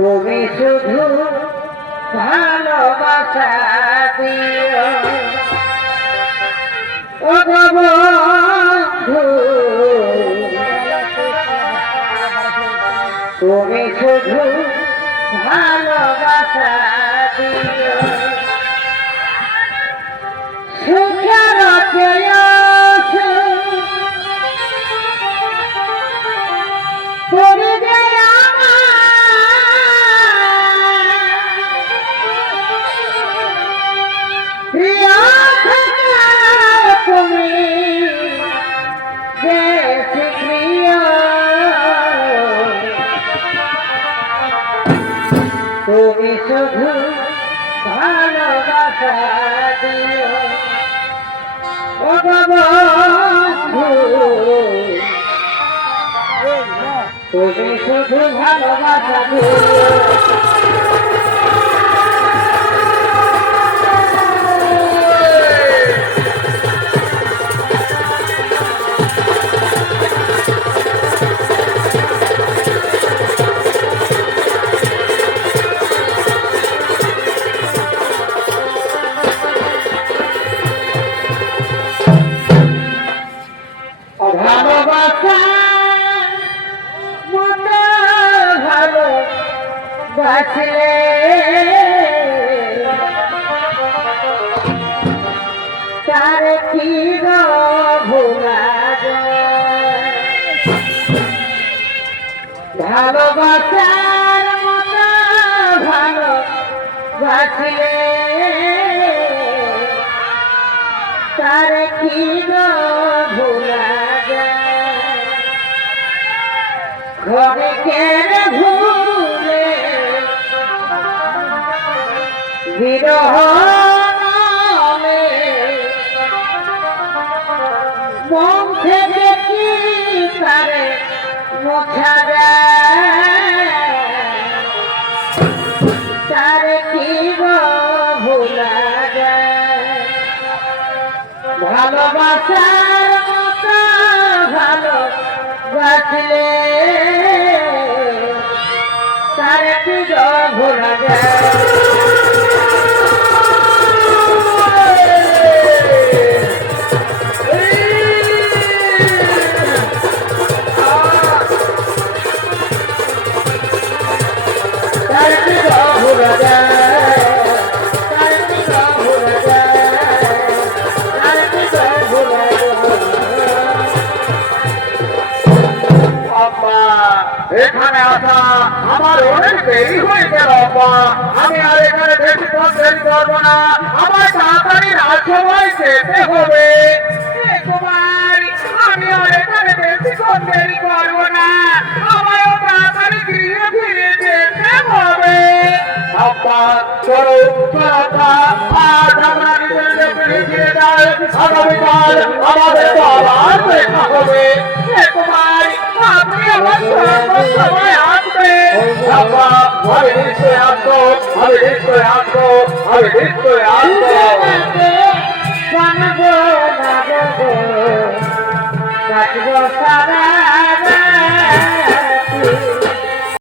তুমি শুধু ভালোবাসা দিও ও বন্ধু, তুমি শুধু ভালোবাসা দিও। সুখের তুমি যে প্রিয় তুমি বেশি প্রিয়, তুমি শুধু ভালোবাসা দিও ও বন্ধু, তুমি শুধু ভালোবাসা দিও। ভালোবাসা মনে ভালোবাসলে তার কি ভোলা যায়, ভালোবাসার মনে ভালোবাসলে তার কি ভোলা যায়, ঘরে কেড়ে ভুলে বিরহ নামে মন থেকে কি তারে মোছা যায়, তারে কি ভোলা যায়, ভালোবাসার মতো ভালোবাসলে তার কি ভোলা যায়। তার কি ভোলা যায়, তার কি ভোলা যায়, তার কি ভোলা যায়। এখানে আসা আমার অনেক দেরি হয়ে গেল, আমি আর এখানে বেশিক্ষণ দেরি করবো না, আমার তাড়াতাড়ি রাজসভায় যেতে হবে। আমি আর এখানে বেশিক্ষণ দেরি করবো না, আমারও তাড়াতাড়ি গৃহে ফিরে যেতে হবে। চলো আজ আমরা নিজেদের ফিরে ফিরে যাই, আগামীকাল আমাদের আবার দেখা হবে। আপনি আমার সময় আসবে, আমি নিশ্চয় আসবো, আমি নিশ্চয় আসবো, আমি নিশ্চয় আসবো। সারা